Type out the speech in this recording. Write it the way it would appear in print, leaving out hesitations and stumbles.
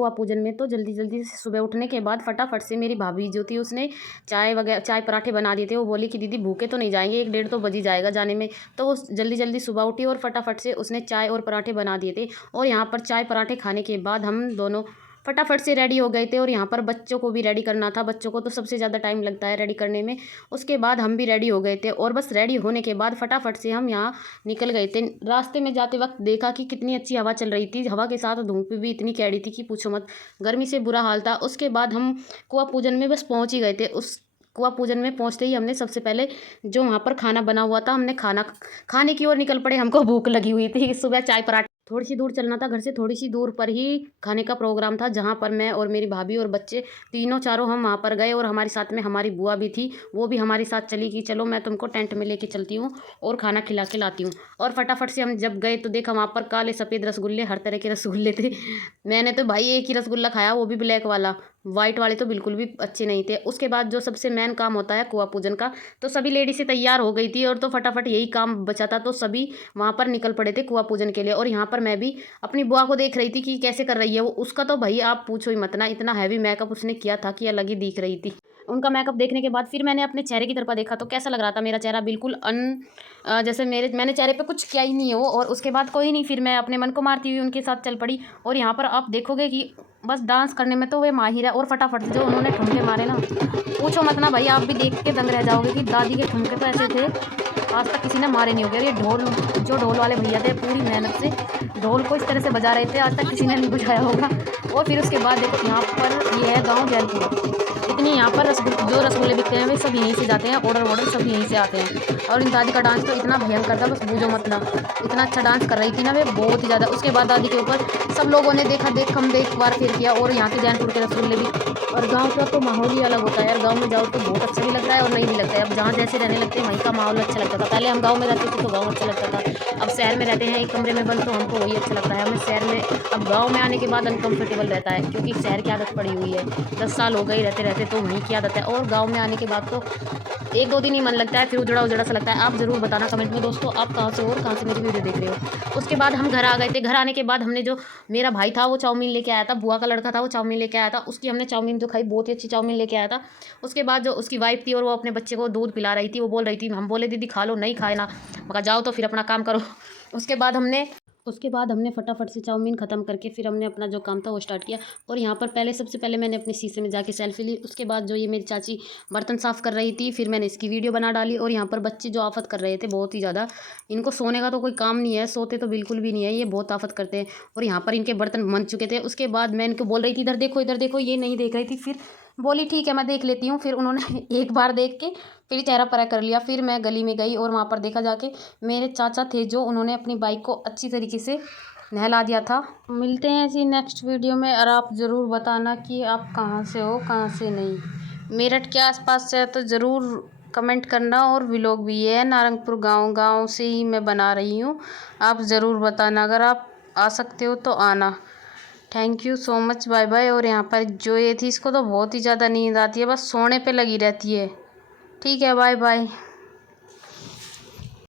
कुआं पूजन में, तो जल्दी जल्दी से सुबह उठने के बाद फटाफट से मेरी भाभी जो थी उसने चाय पराठे बना दिए थे। वो बोली कि दीदी भूखे तो नहीं जाएंगे, 1 डेढ़ तो बज ही जाएगा जाने में। तो वो जल्दी जल्दी सुबह उठी और फटाफट से उसने चाय और पराठे बना दिए थे। और यहाँ पर चाय पराठे खाने के बाद हम दोनों फटाफट से रेडी हो गए थे। और यहाँ पर बच्चों को भी रेडी करना था, बच्चों को तो सबसे ज़्यादा टाइम लगता है रेडी करने में। उसके बाद हम भी रेडी हो गए थे और बस रेडी होने के बाद फटाफट से हम यहाँ निकल गए थे। रास्ते में जाते वक्त देखा कि कितनी अच्छी हवा चल रही थी, हवा के साथ धूप भी इतनी कैडी थी कि पूछो मत, गर्मी से बुरा हाल था। उसके बाद हम कुआं पूजन में बस पहुँच ही गए थे। उस कुआं पूजन में पहुँचते ही हमने सबसे पहले जो वहाँ पर खाना बना हुआ था, हमने खाना खाने की ओर निकल पड़े। हमको भूख लगी हुई थी, सुबह चाय पराठे थोड़ी सी दूर चलना था, घर से थोड़ी सी दूर पर ही खाने का प्रोग्राम था, जहाँ पर मैं और मेरी भाभी और बच्चे तीनों चारों हम वहाँ पर गए। और हमारे साथ में हमारी बुआ भी थी, वो भी हमारे साथ चली कि चलो मैं तुमको टेंट में लेके चलती हूँ और खाना खिला के लाती हूँ। और फटाफट से हम जब गए तो देखा वहाँ पर काले सफ़ेद रसगुल्ले, हर तरह के रसगुल्ले थे। मैंने तो भाई एक ही रसगुल्ला खाया, वो भी ब्लैक वाला, वाइट वाले तो बिल्कुल भी अच्छे नहीं थे। उसके बाद जो सबसे मेन काम होता है कुआं पूजन का, तो सभी लेडीज़ तैयार हो गई थी और तो फटाफट यही काम बचा था, तो सभी वहाँ पर निकल पड़े थे कुआं पूजन के लिए। और यहाँ पर मैं भी अपनी बुआ को देख रही थी कि कैसे कर रही है वो। उसका तो भाई आप पूछो ही मत ना, इतना हैवी मेकअप उसने किया था कि अलग ही दिख रही थी। उनका मेकअप देखने के बाद फिर मैंने अपने चेहरे की तरफ देखा तो कैसा लग रहा था मेरा चेहरा, बिल्कुल जैसे मैंने चेहरे पे कुछ किया ही नहीं हो। और उसके बाद कोई नहीं, फिर मैं अपने मन को मारती हुई उनके साथ चल पड़ी। और यहाँ पर आप देखोगे कि बस डांस करने में तो वे माहिर है। और फटाफट से जो उन्होंने ठुमके मारे ना, पूछो मत ना भाई, आप भी देख के दंग रह जाओगे कि दादी के ठुमके तो ऐसे थे आज तक किसी ने मारे नहीं हो गए। ये ढोल वाले भैया थे, पूरी मेहनत से ढोल को इस तरह से बजा रहे थे, आज तक किसी ने नहीं बजाया होगा। और फिर उसके बाद देखो यहाँ पर ये है गाँव जैनपुर। इतनी यहाँ पर जो रसगुल्ले बिकते हैं वे सब यहीं से जाते हैं, ऑर्डर सब यहीं से आते हैं। और इन दादी का डांस तो इतना भयंकर था, बस बूझो मत ना, इतना अच्छा डांस कर रही थी ना वे, बहुत ही ज़्यादा। उसके बाद दादी के ऊपर सब लोगों ने हम एक बार फिर किया। और यहाँ के जैनपुर के रसगुल्ले भी, और गांव का तो माहौल ही अलग होता है यार। गांव में जाओ तो बहुत अच्छा भी लगता है और नहीं भी लगता है। अब जहाँ जैसे रहने लगते हैं वहीं का माहौल अच्छा लगता था। पहले हम गाँव में रहते थे तो गाँव अच्छा लगता था, अब शहर में रहते हैं एक कमरे में बंद, तो हमको वही अच्छा लगता है। हमें शहर में, अब गाँव में आने के बाद अनकम्फर्टेबल रहता है क्योंकि शहर की आदत पड़ी हुई है, 10 साल हो गए रहते रहते, तो वहीं की आदत है। और गाँव में आने के बाद तो 1-2 दिन ही मन लगता है, फिर उजड़ा उजड़ा सा लगता है। आप ज़रूर बताना कमेंट में दोस्तों, आप कहाँ से हो और कहाँ से मेरी वीडियो देख रहे हो। उसके बाद हम घर आ गए थे। घर आने के बाद हमने, जो मेरा भाई था वो चाउमीन लेके आया था, बुआ का लड़का था वो चाउमीन लेके आया था, उसकी हमने चाउमीन जो खाई, बहुत ही अच्छी चाउमीन लेके आया था। उसके बाद जो उसकी वाइफ थी और वो अपने बच्चे को दूध पिला रही थी, वो बोल रही थी, हम बोले दीदी खा लो, नहीं खाए ना, मगर जाओ तो फिर अपना काम करो। उसके बाद हमने फटाफट से चाउमीन ख़त्म करके फिर हमने अपना जो काम था वो स्टार्ट किया। और यहाँ पर सबसे पहले मैंने अपने शीशे में जाके सेल्फी ली। उसके बाद जो ये मेरी चाची बर्तन साफ़ कर रही थी, फिर मैंने इसकी वीडियो बना डाली। और यहाँ पर बच्चे जो आफत कर रहे थे बहुत ही ज़्यादा, इनको सोने का तो कोई काम नहीं है, सोते तो बिल्कुल भी नहीं है, ये बहुत आफत करते हैं। और यहाँ पर इनके बर्तन बन चुके थे। उसके बाद मैं इनको बोल रही थी इधर देखो, ये नहीं देख रही थी। फिर बोली ठीक है मैं देख लेती हूँ। फिर उन्होंने एक बार देख के फिर चेहरा परा कर लिया। फिर मैं गली में गई और वहाँ पर देखा जाके मेरे चाचा थे, जो उन्होंने अपनी बाइक को अच्छी तरीके से नहला दिया था। मिलते हैं ऐसी नेक्स्ट वीडियो में, और आप ज़रूर बताना कि आप कहाँ से हो कहाँ से नहीं। मेरठ के आसपास से है तो ज़रूर कमेंट करना। और व्लॉग भी ये है नारंगपुर गांव से ही मैं बना रही हूँ, आप ज़रूर बताना। अगर आप आ सकते हो तो आना। Thank you so much, bye bye. और यहाँ पर जो ये थी, इसको तो बहुत ही ज़्यादा नींद आती है, बस सोने पे लगी रहती है। ठीक है, बाय बाय।